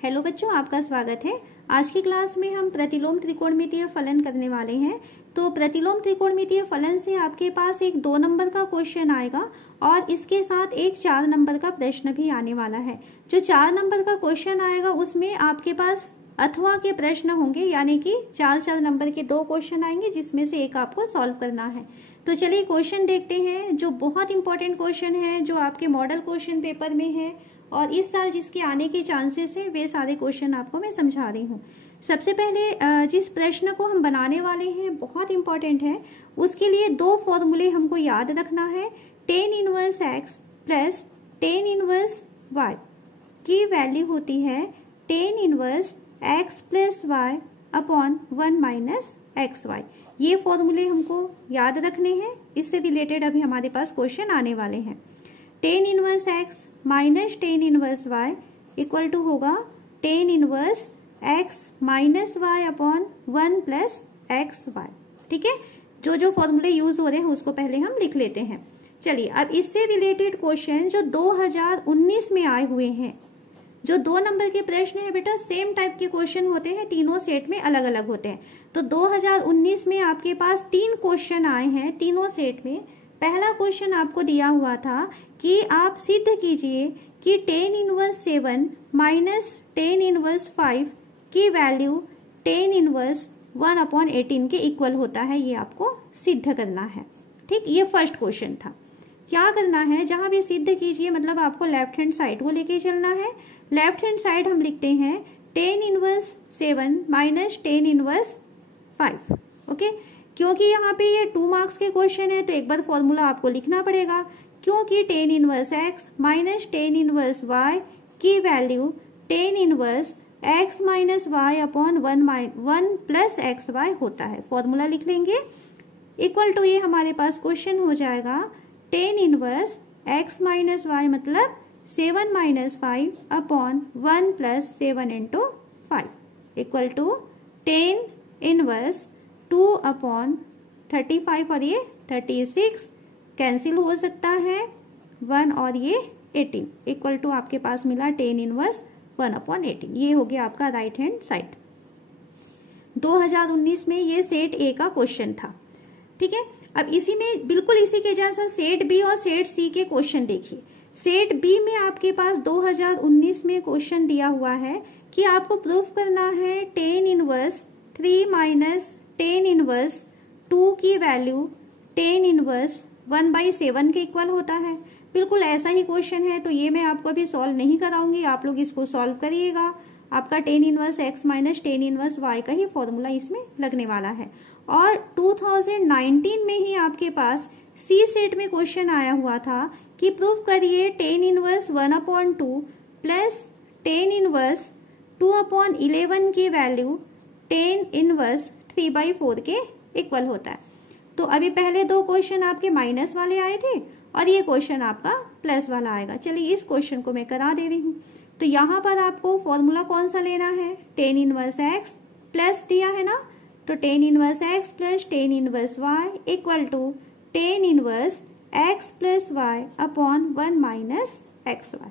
Hello बच्चों, आपका स्वागत है। आज की क्लास में हम प्रतिलोम त्रिकोणमितीय फलन करने वाले हैं। तो प्रतिलोम त्रिकोणमितीय फलन से आपके पास एक 2 नंबर का क्वेश्चन आएगा और इसके साथ एक 4 नंबर का प्रश्न भी आने वाला है। जो 4 नंबर का क्वेश्चन आएगा उसमें आपके पास अथवा के प्रश्न होंगे, यानी कि 4 नंबर के 2 क्वेश्चन आएंगे जिसमें से एक आपको सॉल्व करना है। तो चलिए क्वेश्चन देखते हैं, जो बहुत इंपॉर्टेंट क्वेश्चन है, जो आपके मॉडल क्वेश्चन पेपर में है और इस साल जिसके आने के चांसेस है, वे सारे क्वेश्चन आपको मैं समझा रही हूँ। सबसे पहले जिस प्रश्न को हम बनाने वाले हैं बहुत इंपॉर्टेंट है, उसके लिए 2 फॉर्मूले हमको याद रखना है। tan inverse x plus tan inverse y की वैल्यू होती है tan inverse x plus Y upon 1 minus x Y. ये फॉर्मूले हमको याद रखने हैं। इससे रिलेटेड अभी हमारे पास क्वेश्चन आने वाले हैं। tan inverse x minus tan inverse y equal to होगा tan inverse x minus Y upon 1 plus X Y. ठीक है, जो जो फॉर्मूले यूज हो रहे हैं उसको पहले हम लिख लेते हैं। चलिए, अब इससे रिलेटेड क्वेश्चन जो 2019 में आए हुए हैं, जो 2 नंबर के प्रश्न है बेटा, सेम टाइप के क्वेश्चन होते हैं, तीनों सेट में अलग अलग होते हैं। तो 2019 में आपके पास 3 क्वेश्चन आए हैं तीनों सेट में। पहला क्वेश्चन आपको दिया हुआ था कि आप सिद्ध कीजिए कि tan inverse 7 minus tan inverse 5 की वैल्यू tan इनवर्स 1 अपॉन 18 के इक्वल होता है। ये आपको सिद्ध करना है। ठीक, ये फर्स्ट क्वेश्चन था। क्या करना है, जहां भी सिद्ध कीजिए मतलब आपको लेफ्ट हैंड साइड को लेके चलना है। लेफ्ट हैंड साइड हम लिखते हैं tan inverse 7 minus tan inverse 5। Okay, क्योंकि यहाँ पे ये 2 मार्क्स के क्वेश्चन है तो एक बार फॉर्मूला आपको लिखना पड़ेगा। क्योंकि tan inverse x minus tan inverse y की value tan inverse x minus Y upon 1 plus X Y होता है। फॉर्मूला लिख लेंगे इक्वल टू, ये हमारे पास क्वेश्चन हो जाएगा tan inverse x minus Y मतलब 7 माइनस 5 अपॉन 1 plus 7 into 5 equal to tan inverse 2 upon 35 और ये 36 कैंसिल हो सकता है 1 और ये 18 इक्वल टू आपके पास मिला tan इनवर्स 1 अपॉन 18। ये हो गया आपका राइट हैंड साइड। 2019 में ये सेट ए का क्वेश्चन था। ठीक है, अब इसी में बिल्कुल इसी के जैसा सेट बी और सेट सी के क्वेश्चन देखिए। सेट बी में आपके पास 2019 में क्वेश्चन दिया हुआ है कि आपको प्रूफ करना है tan inverse 3 minus tan inverse 2 की वैल्यू tan इनवर्स 1/7 के इक्वल होता है। बिल्कुल ऐसा ही क्वेश्चन है, तो ये मैं आपको अभी सॉल्व नहीं कराऊंगी, आप लोग इसको सॉल्व करिएगा। आपका tan inverse x minus tan inverse y का ही फॉर्मूला इसमें लगने वाला है। और 2019 में ही आपके पास सी सेट में क्वेश्चन आया हुआ था कि प्रूफ करिए tan inverse 1/2 plus tan inverse 2/11 की वैल्यू tan इनवर्स 3/4 के इक्वल होता है। तो अभी पहले 2 क्वेश्चन आपके माइनस वाले आए थे और ये क्वेश्चन आपका प्लस वाला आएगा। चलिए इस क्वेश्चन को मैं करा दे रही हूँ। तो यहाँ पर आपको फॉर्मूला कौन सा लेना है, tan इनवर्स x प्लस दिया है ना, तो tan inverse x plus tan inverse y equal to tan inverse x plus y upon 1 minus x Y.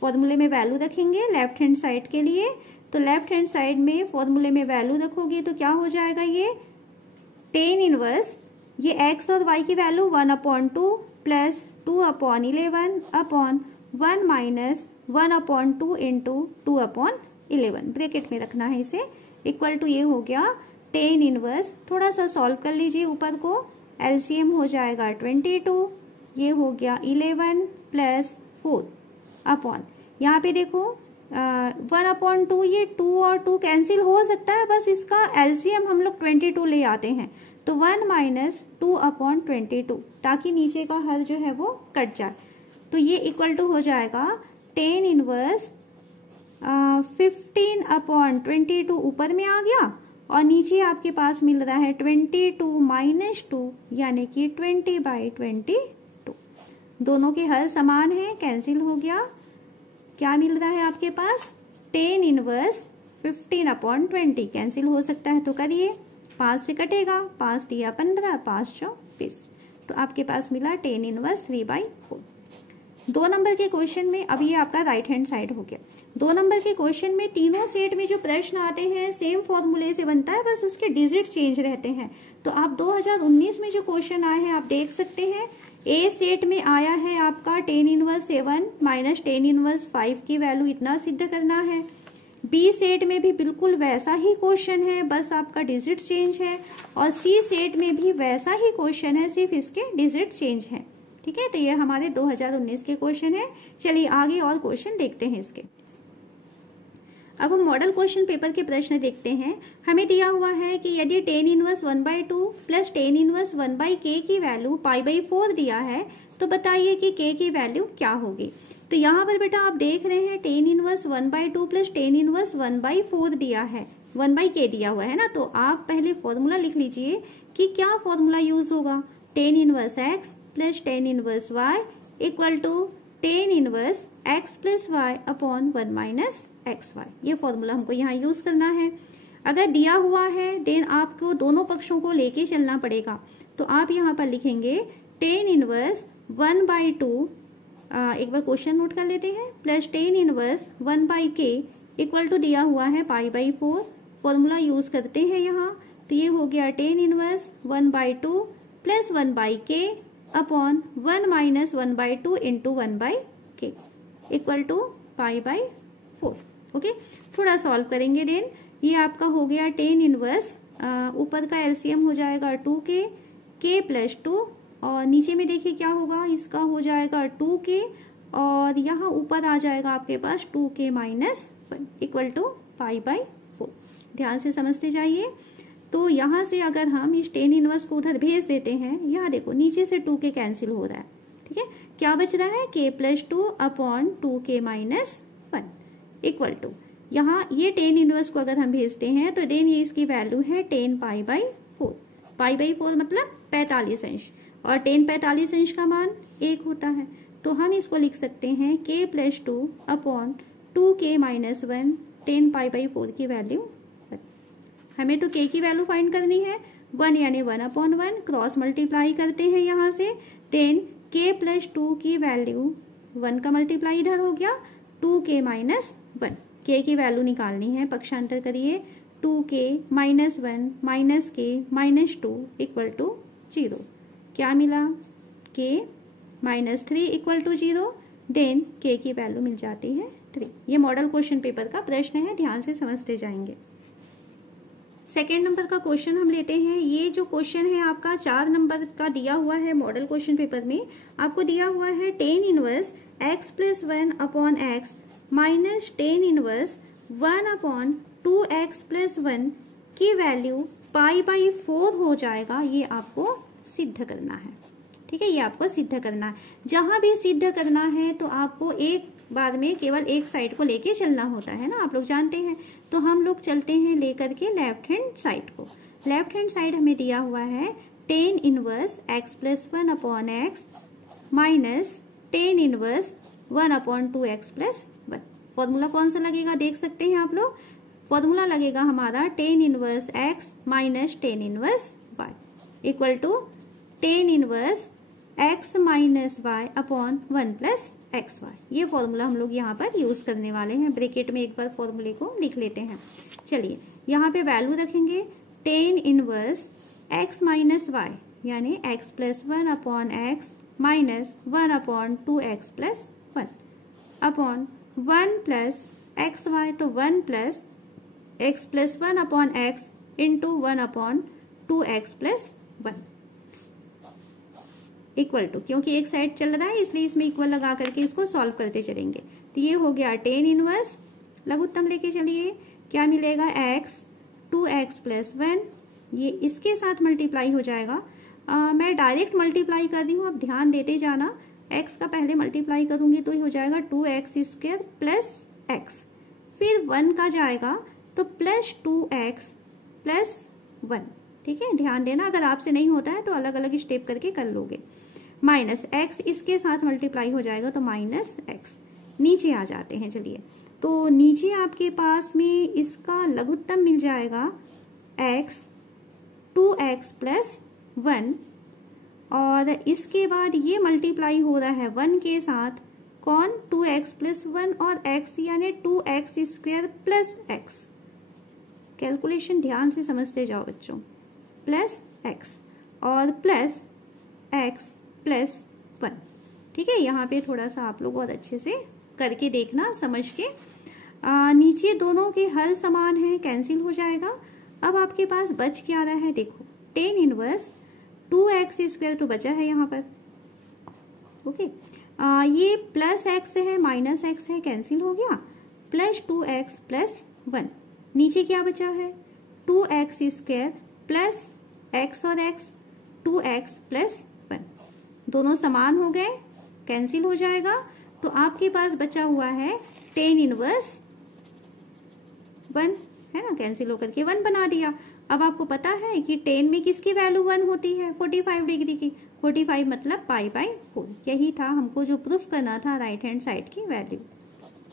फॉर्मूले में वैल्यू रखेंगे लेफ्ट हैंड साइड के लिए। तो लेफ्ट हैंड साइड में फॉर्मूले में वैल्यू रखोगे तो क्या हो जाएगा, ये tan इनवर्स ये x और y की value 1/2 plus 2/11 upon 1 minus 1/2 into 2/11 bracket में रखना है इसे इक्वल टू, ये हो गया tan इनवर्स। थोड़ा सा सॉल्व कर लीजिए ऊपर को, एलसीएम हो जाएगा 22, ये हो गया 11 प्लस 4 अपॉन, यहाँ पे देखो 1/2, ये 2 और 2 कैंसिल हो सकता है, बस इसका एलसीएम हम लोग 22 ले आते हैं। तो 1 माइनस 2/22 ताकि नीचे का हर जो है वो कट जाए। तो ये इक्वल टू हो जाएगा tan इनवर्स 15/22 ऊपर में आ गया और नीचे आपके पास मिल रहा है 22 माइनस 2 यानी कि 20/22। दोनों के हर समान है, कैंसिल हो गया। क्या मिल रहा है आपके पास, tan इनवर्स 15/20 कैंसिल हो सकता है तो करिए, 5 से कटेगा, 5 दिया 15, 5 चौ 20। तो आपके पास मिला tan इनवर्स 3/4। 2 नंबर के क्वेश्चन में, अब ये आपका राइट हैंड साइड हो गया। 2 नंबर के क्वेश्चन में तीनों सेट में जो प्रश्न आते हैं सेम फॉर्मूले से बनता है, बस उसके डिजिट चेंज रहते हैं। तो आप 2019 में जो क्वेश्चन आए हैं आप देख सकते हैं। ए सेट में आया है आपका tan inverse 7 minus tan inverse 5 की वैल्यू इतना सिद्ध करना है। बी सेट में भी बिल्कुल वैसा ही क्वेश्चन है, बस आपका डिजिट चेंज है। और सी सेट में भी वैसा ही क्वेश्चन है, सिर्फ इसके डिजिट चेंज है। ठीक है, तो ये हमारे 2019 के क्वेश्चन है। चलिए आगे और क्वेश्चन देखते हैं इसके। अब हम मॉडल क्वेश्चन पेपर के प्रश्न देखते हैं। हमें दिया हुआ है कि यदि tan inverse 1/2 plus tan inverse 1/k की वैल्यू π/4 दिया है तो बताइए कि k की वैल्यू क्या होगी। तो यहाँ पर बेटा आप देख रहे हैं tan inverse 1/2 plus tan inverse 1/4 दिया है, 1/k दिया हुआ है ना। तो आप पहले फॉर्मूला लिख लीजिए कि क्या फॉर्मूला यूज होगा। tan inverse x plus tan inverse y equal to tan inverse x plus y upon 1 minus xy। ये फॉर्मूला हमको यहाँ यूज करना है। अगर दिया हुआ है देन आपको दोनों पक्षों को लेके चलना पड़ेगा। तो आप यहाँ पर लिखेंगे tan इनवर्स 1/2, एक बार क्वेश्चन नोट कर लेते हैं, plus tan inverse 1/k equal to दिया हुआ है π/4। फॉर्मूला यूज करते हैं यहाँ, तो ये हो गया tan inverse 1/2 plus 1/k upon 1 minus 1/2 into 1/k equal to π/4। Okay, थोड़ा सॉल्व करेंगे देन ये आपका हो गया tan इनवर्स, ऊपर का एलसीएम हो जाएगा 2k, k प्लस 2, और नीचे में देखिए क्या होगा, इसका हो जाएगा 2k और यहाँ ऊपर आ जाएगा आपके पास 2k माइनस 1 इक्वल टू π/4। ध्यान से समझते जाइए। तो यहाँ से अगर हम इस tan इनवर्स को उधर भेज देते हैं, यहाँ देखो नीचे से 2k कैंसिल हो रहा है। ठीक है, क्या बच रहा है, k plus 2 upon 2k minus 1 equal to, यहाँ ये tan इनवर्स को अगर हम भेजते हैं तो देन ये इसकी वैल्यू है tan π/4। π/4 मतलब 45 अंश, और tan 45 अंश का मान 1 होता है। तो हम इसको लिख सकते हैं k plus 2 upon 2k minus 1 tan π/4 की वैल्यू। हमें तो k की वैल्यू फाइंड करनी है, 1 यानी 1/1, क्रॉस मल्टीप्लाई करते हैं यहाँ से, देन k प्लस 2 की वैल्यू 1 का मल्टीप्लाई इधर हो गया 2k माइनस 1, k की वैल्यू निकालनी है, पक्षांतर करिए, 2k minus 1 minus k minus 2 equal to 0। क्या मिला, k minus 3 equal to 0, then k की वैल्यू मिल जाती है 3। ये मॉडल क्वेश्चन पेपर का प्रश्न है, ध्यान से समझते जाएंगे। सेकेंड नंबर का क्वेश्चन हम लेते हैं। ये जो क्वेश्चन है आपका 4 नंबर का दिया हुआ है मॉडल क्वेश्चन पेपर में। आपको दिया हुआ है tan inverse x plus 1 upon x minus tan inverse 1 upon 2x plus 1 की वैल्यू π/4 हो जाएगा। ये आपको सिद्ध करना है। ठीक है, ये आपको सिद्ध करना है। जहां भी सिद्ध करना है तो आपको एक बार में केवल एक साइड को लेके चलना होता है ना, आप लोग जानते हैं। तो हम लोग चलते हैं लेकर के लेफ्ट हैंड साइड को। लेफ्ट हैंड साइड हमें दिया हुआ है tan inverse x plus 1 upon x minus tan inverse 1 upon 2x plus 1। Formula कौन सा लगेगा देख सकते हैं आप लोग। फॉर्मूला लगेगा हमारा tan inverse x minus tan inverse y equal to tan inverse x minus y upon 1 plus xy। ये फॉर्मूला हम लोग यहाँ पर यूज करने वाले हैं। ब्रैकेट में एक बार फॉर्मूले को लिख लेते हैं। चलिए यहाँ पे वैल्यू रखेंगे tan inverse x minus y यानी x plus 1 upon x minus 1 upon 2x plus 1 upon 1 plus xy, तो 1 plus x plus 1 upon x into 1 upon 2x plus 1 equal to, क्योंकि एक साइड चल रहा है इसलिए इसमें इक्वल लगा करके इसको सॉल्व करते चलेंगे। तो ये हो गया tan इनवर्स, लघुत्तम लेके चलिए, क्या मिलेगा x 2x प्लस 1, ये इसके साथ मल्टीप्लाई हो जाएगा। मैं डायरेक्ट मल्टीप्लाई कर रही हूँ, आप ध्यान देते जाना। x का पहले मल्टीप्लाई करूंगी तो ये हो जाएगा 2x स्क्वायर प्लस x, फिर 1 का जाएगा तो प्लस 2x प्लस 1। ठीक है, ध्यान देना, अगर आपसे नहीं होता है तो अलग अलग स्टेप करके कर लोगे। माइनस x इसके साथ मल्टीप्लाई हो जाएगा तो माइनस x। नीचे आ जाते हैं, चलिए तो नीचे आपके पास में इसका लघुत्तम मिल जाएगा x 2x प्लस 1, और इसके बाद ये मल्टीप्लाई हो रहा है 1 के साथ कौन 2x प्लस 1 और x यानी 2x square plus x। Calculation ध्यान से समझते जाओ बच्चों। प्लस x और प्लस x प्लस 1। ठीक है, यहाँ पे थोड़ा सा आप लोग और अच्छे से करके देखना समझ के। नीचे दोनों के हल समान है, कैंसिल हो जाएगा। अब आपके पास बच क्या रहा है, देखो टेन इनवर्स 2x स्क्वायर तो बचा है यहाँ पर। ओके, ये प्लस x है माइनस x है, कैंसिल हो गया। प्लस 2x प्लस 1, नीचे क्या बचा है 2x स्क्वायर प्लस x और x 2x प्लस 1, दोनों समान हो गए, कैंसिल हो जाएगा। तो आपके पास बचा हुआ है टेन इनवर्स 1, है ना, कैंसिल होकर के 1 बना दिया। अब आपको पता है कि 10 में किसकी वैल्यू 1 होती है, 45 डिग्री की। 45 मतलब पाई बाई 4, यही था हमको जो प्रूफ करना था राइट हैंड साइड की वैल्यू।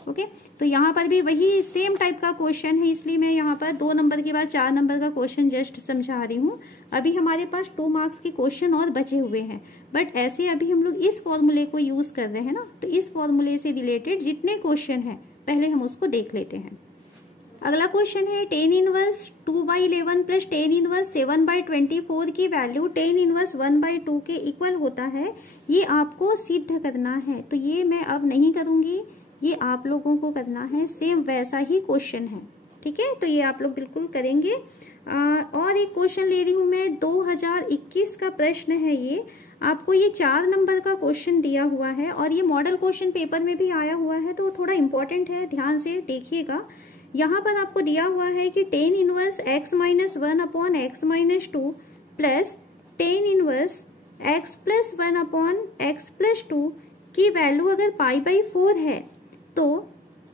ओके, तो यहाँ पर भी वही सेम टाइप का क्वेश्चन है, इसलिए मैं यहाँ पर 2 नंबर के बाद 4 नंबर का क्वेश्चन जस्ट समझा रही हूँ। अभी हमारे पास 2 मार्क्स के क्वेश्चन और बचे हुए हैं, बट ऐसे अभी हम लोग इस फॉर्मूले को यूज कर रहे हैं ना, तो इस फॉर्मूले से रिलेटेड जितने क्वेश्चन हैं पहले हम उसको देख लेते हैं। अगला क्वेश्चन है tan inverse 2/11 plus tan inverse 7/24 की वैल्यू टेन इनवर्स 1/2 के इक्वल होता है, ये आपको सिद्ध करना है। तो ये मैं अब नहीं करूंगी, ये आप लोगों को करना है, सेम वैसा ही क्वेश्चन है। ठीक है, तो ये आप लोग बिल्कुल करेंगे। और एक क्वेश्चन ले रही हूं मैं, 2021 का प्रश्न है ये। आपको ये 4 नंबर का क्वेश्चन दिया हुआ है और ये मॉडल क्वेश्चन पेपर में भी आया हुआ है, तो थोड़ा इंपॉर्टेंट है, ध्यान से देखिएगा। यहाँ पर आपको दिया हुआ है कि tan inverse x minus 1 upon x minus 2 plus tan inverse x plus 1 upon x plus 2 की वैल्यू अगर पाई बाई 4 है तो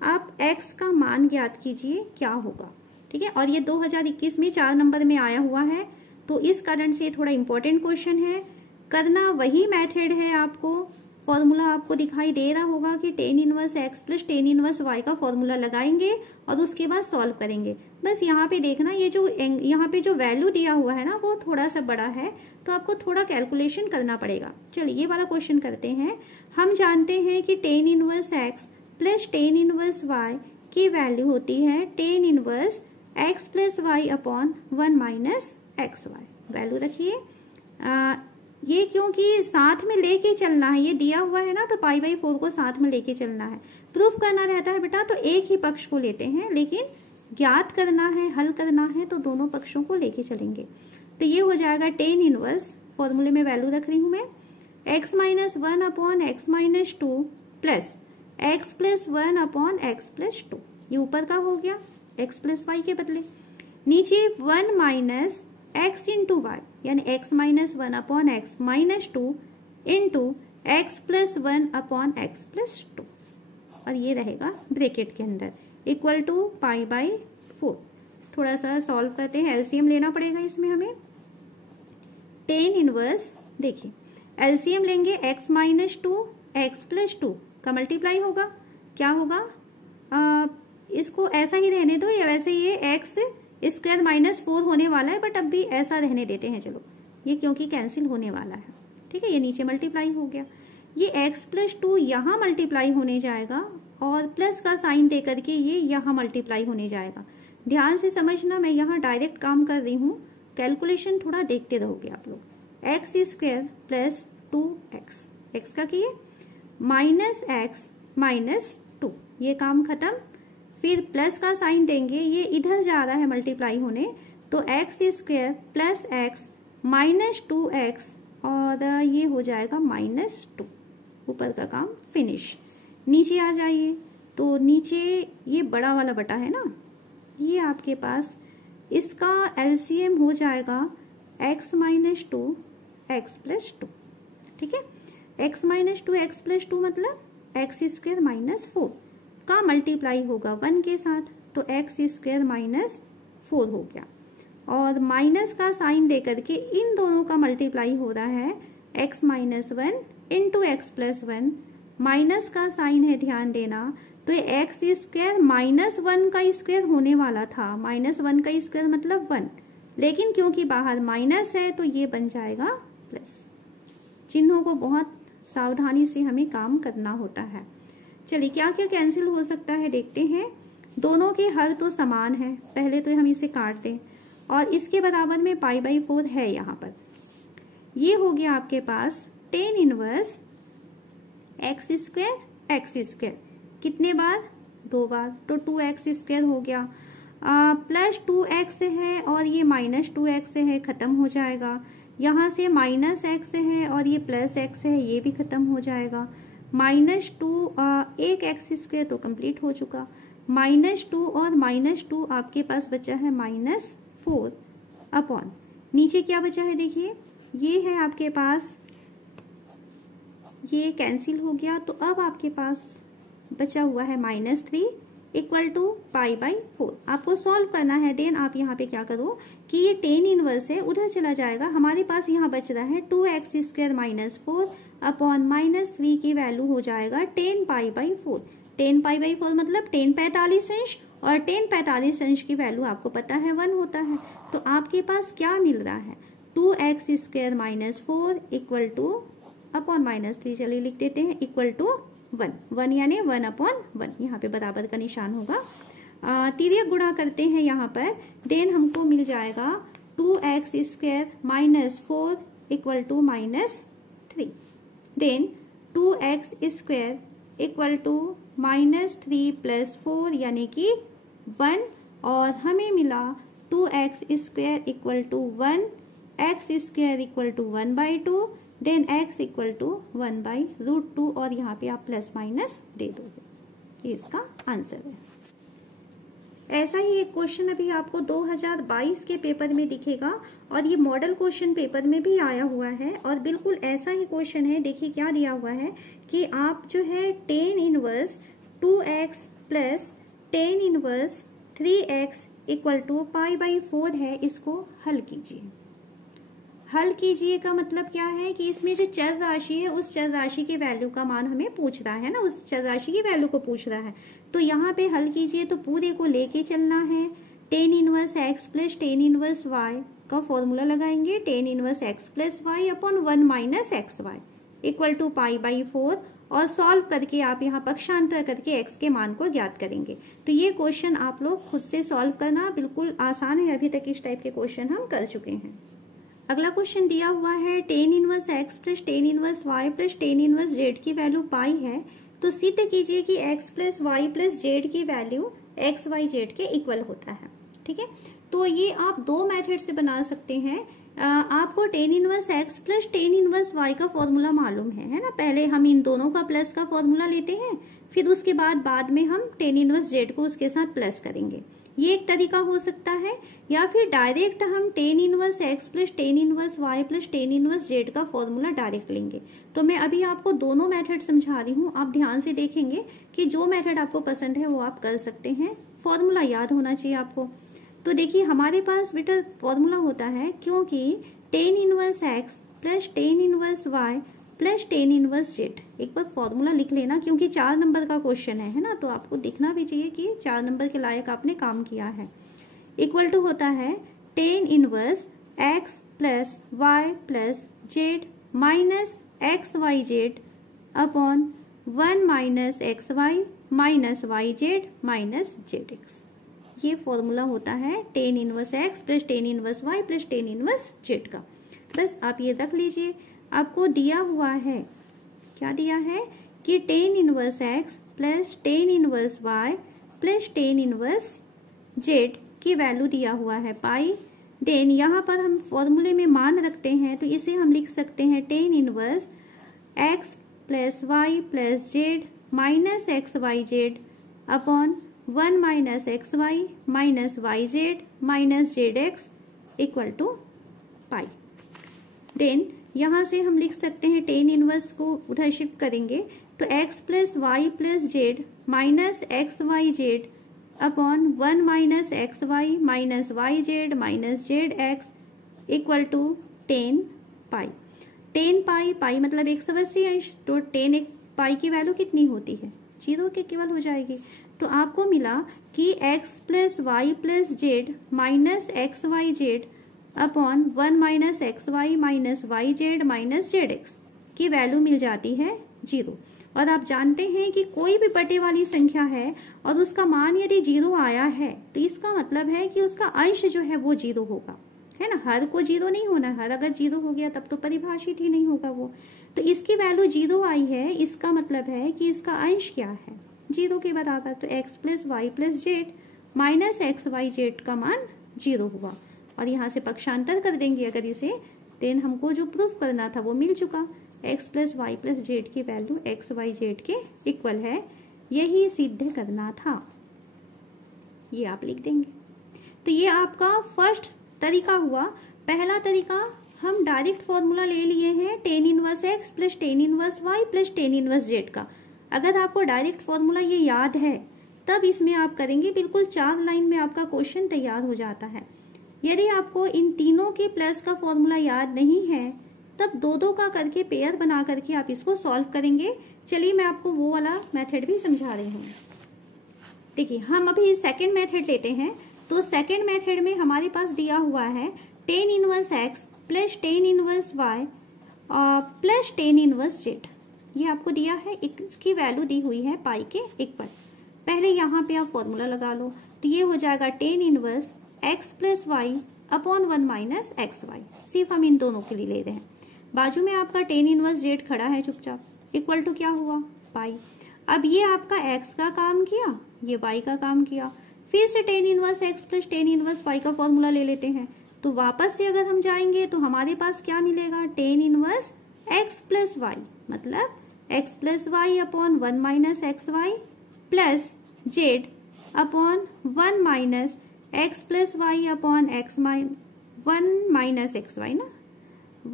आप x का मान ज्ञात कीजिए क्या होगा। ठीक है, और ये 2021 में 4 नंबर में आया हुआ है, तो इस कारण से थोड़ा इंपॉर्टेंट क्वेश्चन है। करना वही मेथड है, आपको फॉर्मूला आपको दिखाई दे रहा होगा कि tan inverse x plus tan inverse y का फॉर्मूला लगाएंगे और उसके बाद सॉल्व करेंगे। बस यहाँ पे देखना, ये जो यहाँ पे जो वैल्यू दिया हुआ है ना वो थोड़ा सा बड़ा है, तो आपको थोड़ा कैलकुलेशन करना पड़ेगा। चलिए ये वाला क्वेश्चन करते हैं। हम जानते हैं कि tan inverse x plus tan inverse y की वैल्यू होती है tan inverse x plus Y upon 1 minus x Y. Value रखिए, ये क्योंकि साथ में लेके चलना है, ये दिया हुआ है ना, तो पाई बाई 4 को साथ में लेके चलना है। प्रूफ करना रहता है बेटा तो एक ही पक्ष को लेते हैं, लेकिन ज्ञात करना है, हल करना है तो दोनों पक्षों को लेके चलेंगे। तो ये हो जाएगा टेन इनवर्स, फॉर्मूले में वैल्यू रख रही हूं मैं, x minus 1 upon x minus 2 plus x plus 1 upon x plus 2। ये ऊपर का हो गया x प्लस वाई के बदले, नीचे 1 माइनस x इंटू वाई यानी x minus 1 upon x minus 2 into x plus 1 upon x plus 2, और ये रहेगा ब्रैकेट के अंदर इक्वल टू पाई बाई 4। थोड़ा सा सॉल्व करते हैं, एलसीएम लेना पड़ेगा इसमें हमें। टेन इनवर्स, देखिए एलसीएम लेंगे, x माइनस 2 एक्स प्लस 2 का मल्टीप्लाई होगा, क्या होगा, इसको ऐसा ही रहने दो, या वैसे ये x स्क्वायर माइनस 4 होने वाला है, बट अब भी ऐसा रहने देते हैं। चलो ये क्योंकि कैंसिल होने वाला है, ठीक है, ये नीचे मल्टीप्लाई हो गया, ये x प्लस 2 यहाँ मल्टीप्लाई होने जाएगा और प्लस का साइन दे करके ये यहाँ मल्टीप्लाई होने जाएगा। ध्यान से समझना, मैं यहाँ डायरेक्ट काम कर रही हूँ, कैलकुलेशन थोड़ा देखते रहोगे आप लोग। X square plus 2x, x का किए माइनस एक्स माइनस 2, ये काम खत्म। फिर प्लस का साइन देंगे, ये इधर जा रहा है मल्टीप्लाई होने, तो x square plus x minus 2x और ये हो जाएगा माइनस 2। ऊपर का काम फिनिश। नीचे आ जाइए, तो नीचे ये बड़ा वाला बटा है ना, ये आपके पास इसका एलसीएम हो जाएगा x माइनस 2 एक्स प्लस 2। ठीक है, x माइनस 2 एक्स प्लस 2 मतलब एक्स स्क्वायर माइनस 4 का मल्टीप्लाई होगा 1 के साथ, तो एक्स स्क्वायर माइनस 4 हो गया, और माइनस का साइन दे करके इन दोनों का मल्टीप्लाई हो रहा है x minus 1 into x plus 1, minus का साइन है, ध्यान देना, तो ये एक्स स्क्वायर माइनस 1 का स्क्वायर होने वाला था, माइनस 1 का स्क्वायर मतलब 1, लेकिन क्योंकि बाहर माइनस है तो ये बन जाएगा प्लस। चिन्हों को बहुत सावधानी से हमें काम करना होता है। चलिए क्या क्या कैंसिल हो सकता है देखते हैं। दोनों के हर तो समान है, पहले तो हम इसे काट दें और इसके बराबर में पाई बाई 4 है यहाँ पर। ये हो गया आपके पास टेन इनवर्स एक्स स्क्वायर कितने बार, 2 बार, तो 2x स्क्वायर हो गया। प्लस 2x है और ये माइनस 2x है, खत्म हो जाएगा। यहाँ से माइनस x है और ये प्लस x है, ये भी खत्म हो जाएगा। -2 एक एक्स स्क्वायर तो कंप्लीट हो चुका। -2 और -2 आपके पास बचा है -4 अपॉन नीचे क्या बचा है देखिए, ये है आपके पास, ये कैंसिल हो गया। तो अब आपके पास बचा हुआ है -3 इक्वल टू पाई बाई 4। आपको सॉल्व करना है। देन आप यहाँ पे क्या करो कि ये टेन इनवर्स है, उधर चला जाएगा। हमारे पास यहाँ बच रहा है 2x स्क्वायर -4 अपॉन -3 की वैल्यू हो जाएगा 10 पाई बाई 4। 10 पाई बाई 4 मतलब 10 45 अंश, और 10 45 अंश की वैल्यू आपको पता है 1 होता है। तो आपके पास क्या मिल रहा है, 2x square -4 equal two upon -3 चलिए लिख देते हैं इक्वल टू 1 यानी 1 अपॉन 1, यहाँ पे बराबर का निशान होगा। तिर्यक गुणा करते हैं यहाँ पर। देन हमको मिल जाएगा 2x square -4 equal to -3। Then 2x square equal to -3 plus 4 यानी कि 1, और हमें मिला 2x square equal to 1, x square equal to 1/2, then x equal to 1/√2, और यहाँ पे आप प्लस माइनस दे दोगे। ये इसका आंसर है। ऐसा ही एक क्वेश्चन अभी आपको 2022 के पेपर में दिखेगा, और ये मॉडल क्वेश्चन पेपर में भी आया हुआ है, और बिल्कुल ऐसा ही क्वेश्चन है। देखिए क्या दिया हुआ है कि आप जो है tan inverse 2x plus tan inverse 3x equal to pi by 4 है, इसको हल कीजिए। हल कीजिए का मतलब क्या है कि इसमें जो चर राशि है उस चर राशि की वैल्यू का मान हमें पूछ रहा है ना, उस चर राशि की वैल्यू को पूछ रहा है। तो यहाँ पे हल कीजिए तो पूरे को लेके चलना है। Tan inverse x plus tan inverse y का फॉर्मूला लगाएंगे, tan inverse x plus Y upon 1 minus x y equal to pi by 4, और सॉल्व करके आप यहाँ पक्षांतर करके x के मान को ज्ञात करेंगे। तो ये क्वेश्चन आप लोग खुद से सॉल्व करना बिल्कुल आसान है, अभी तक इस टाइप के क्वेश्चन हम कर चुके हैं। अगला क्वेश्चन दिया हुआ है tan inverse x plus tan inverse y plus tan inverse z की वैल्यू पाई है, तो सिद्ध कीजिए कि x plus y plus z की वैल्यू x y z के इक्वल होता है। ठीक है, तो ये आप दो मेथड से बना सकते हैं। आपको ten inverse x plus tan inverse y का फॉर्मूला मालूम है ना। पहले हम इन दोनों का प्लस का फॉर्मूला लेते हैं, फिर उसके बाद में हम टेन इनवर्स z को उसके साथ प्लस करेंगे। ये एक तरीका हो सकता है, या फिर डायरेक्ट हम ten inverse x plus tan inverse y plus tan inverse z का फॉर्मूला डायरेक्ट लेंगे। तो मैं अभी आपको दोनों मेथड समझा रही हूँ, आप ध्यान से देखेंगे कि जो मेथड आपको पसंद है वो आप कर सकते हैं। फॉर्मूला याद होना चाहिए आपको। तो देखिए हमारे पास बेटा फॉर्मूला होता है, क्योंकि ten inverse x plus tan inverse y plus tan inverse Z. एक बार फॉर्मूला लिख लेना, क्योंकि 4 नंबर का क्वेश्चन है ना, तो आपको दिखना भी चाहिए कि 4 नंबर के लायक आपने काम किया है। इक्वल टू होता है tan inverse x plus y plus z minus x y z upon 1 minus x y minus y z minus z x. ये फॉर्मूला होता है tan inverse x plus tan inverse y plus tan inverse z का। बस आप ये रख लीजिए। आपको दिया हुआ है, क्या दिया है कि tan inverse x plus tan inverse y plus tan inverse z की वैल्यू दिया हुआ है पाई। देन यहाँ पर हम फॉर्मूले में मान रखते हैं, तो इसे हम लिख सकते हैं tan inverse x plus y plus z minus x y z upon 1 minus x y minus y z minus z x equal to pi. Then यहाँ से हम लिख सकते हैं टेन इनवर्स को उधर शिफ्ट करेंगे तो x plus y plus z minus x y z upon 1 minus x y minus y z minus z x equal to 10 pi. 10 pi, pi मतलब 180 अंश, तो 10 पाई की वैल्यू कितनी होती है, 0 के केवल हो जाएगी। तो आपको मिला कि x plus y plus z minus x y z upon 1 minus x y minus y z minus z x की वैल्यू मिल जाती है 0। और आप जानते हैं कि कोई भी बटे वाली संख्या है और उसका मान यदि 0 आया है तो इसका मतलब है कि उसका अंश जो है वो 0 होगा, है ना। हर को 0 नहीं होना, हर अगर 0 हो गया तब तो परिभाषित ही नहीं होगा वो। तो इसकी वैल्यू 0 आई है, इसका मतलब है कि इसका अंश क्या है, 0 के बराबर। तो x plus y plus z minus x y z का मान 0 हुआ। और यहाँ से पक्षांतर कर देंगे अगर इसे, देन हमको जो प्रूफ करना था वो मिल चुका। x plus y plus z की वैल्यू एक्स वाई जेड के इक्वल है, यही सिद्ध करना था। ये आप लिख देंगे। तो ये आपका फर्स्ट तरीका हुआ। पहला तरीका हम डायरेक्ट फॉर्मूला ले लिए हैं tan inverse x plus tan inverse y plus tan inverse z का। अगर आपको डायरेक्ट फॉर्मूला ये याद है तब इसमें आप करेंगे, बिल्कुल 4 लाइन में आपका क्वेश्चन तैयार हो जाता है। यदि आपको इन तीनों के प्लस का फॉर्मूला याद नहीं है तब दो का करके पेयर बना करके आप इसको सॉल्व करेंगे। चलिए मैं आपको वो वाला मेथड भी समझा रही हूँ। देखिए हम अभी सेकंड मेथड लेते हैं। तो सेकंड मेथड में हमारे पास दिया हुआ है tan inverse x plus tan inverse y plus tan inverse Z. ये आपको दिया है, इसकी वैल्यू दी हुई है पाई के इक्वल। पहले यहाँ पे आप फॉर्मूला लगा लो, तो ये हो जाएगा tan inverse x plus Y upon 1 minus x y. सिर्फ हम इन दोनों के लिए ले रहे हैं। बाजू में आपका टेन इनवर्स जेड खड़ा है चुपचाप, इक्वल टू क्या हुआ, पाई। अब ये आपका x का काम किया, ये y का काम किया। फिर से ten inverse x plus tan inverse y का फॉर्मूला ले लेते हैं। तो वापस से अगर हम जाएंगे तो हमारे पास क्या मिलेगा, tan inverse x plus y, मतलब x plus Y upon 1 minus x y plus z upon 1 minus x plus Y upon x 1 minus x y ना,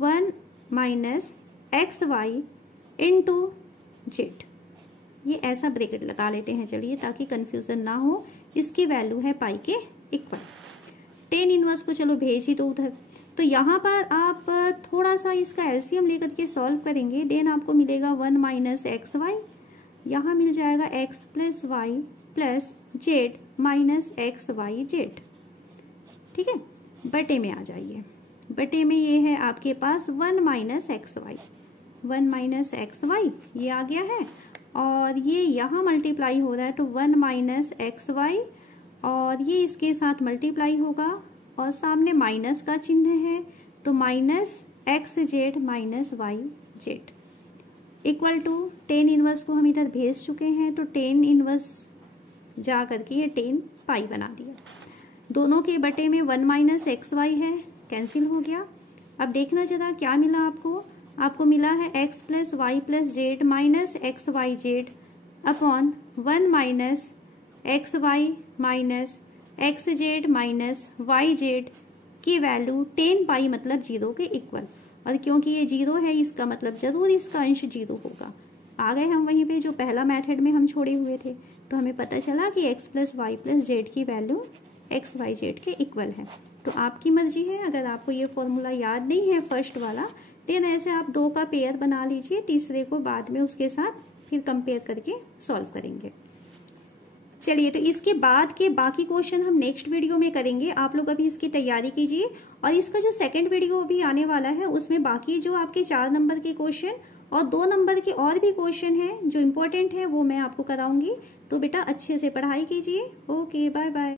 1 minus x y into z. ये ऐसा ब्रैकेट लगा लेते हैं चलिए, ताकि कंफ्यूजन ना हो। इसकी वैल्यू है पाई के इक्वल। टेन इनवर्स को चलो भेज ही दो उधर। तो यहाँ पर आप थोड़ा सा इसका एलसीएम लेकर के सॉल्व करेंगे, देन आपको मिलेगा 1 माइनस एक्स वाई, यहाँ मिल जाएगा x plus y plus z minus x y z. ठीक है, बटे में आ जाइए। बटे में ये है आपके पास 1 minus x y, 1 minus x Y ये आ गया है, और ये यहाँ मल्टीप्लाई हो रहा है तो 1 माइनस एक्स वाई, और ये इसके साथ मल्टीप्लाई होगा और सामने माइनस का चिन्ह है तो minus x z minus y z equal to tan inverse को हम इधर भेज चुके हैं, तो टेन इनवर्स जा करके ये टेन पाई बना दिया। दोनों के बटे में 1 माइनस एक्स वाई है, कैंसिल हो गया। अब देखना जरा क्या मिला आपको, आपको मिला है x plus y plus z minus x y z upon 1 minus x y minus x z minus y z की वैल्यू 10 पाई मतलब 0 के इक्वल। और क्योंकि ये 0 है इसका मतलब जरूर इसका अंश 0 होगा। आ गए हम वहीं पे जो पहला मेथड में हम छोड़े हुए थे। तो हमें पता चला कि x plus y plus z की वैल्यू एक्स वाई जेड के इक्वल है। तो आपकी मर्जी है, अगर आपको ये फॉर्मूला याद नहीं है फर्स्ट वाला, देन ऐसे आप 2 का पेयर बना लीजिए, तीसरे को बाद में उसके साथ फिर कंपेयर करके सॉल्व करेंगे। चलिए, तो इसके बाद के बाकी क्वेश्चन हम नेक्स्ट वीडियो में करेंगे। आप लोग अभी इसकी तैयारी कीजिए, और इसका जो सेकंड वीडियो अभी आने वाला है उसमें बाकी जो आपके 4 नंबर के क्वेश्चन और 2 नंबर के और भी क्वेश्चन हैं जो इम्पोर्टेंट है वो मैं आपको कराऊंगी। तो बेटा अच्छे से पढ़ाई कीजिए। Okay, bye bye.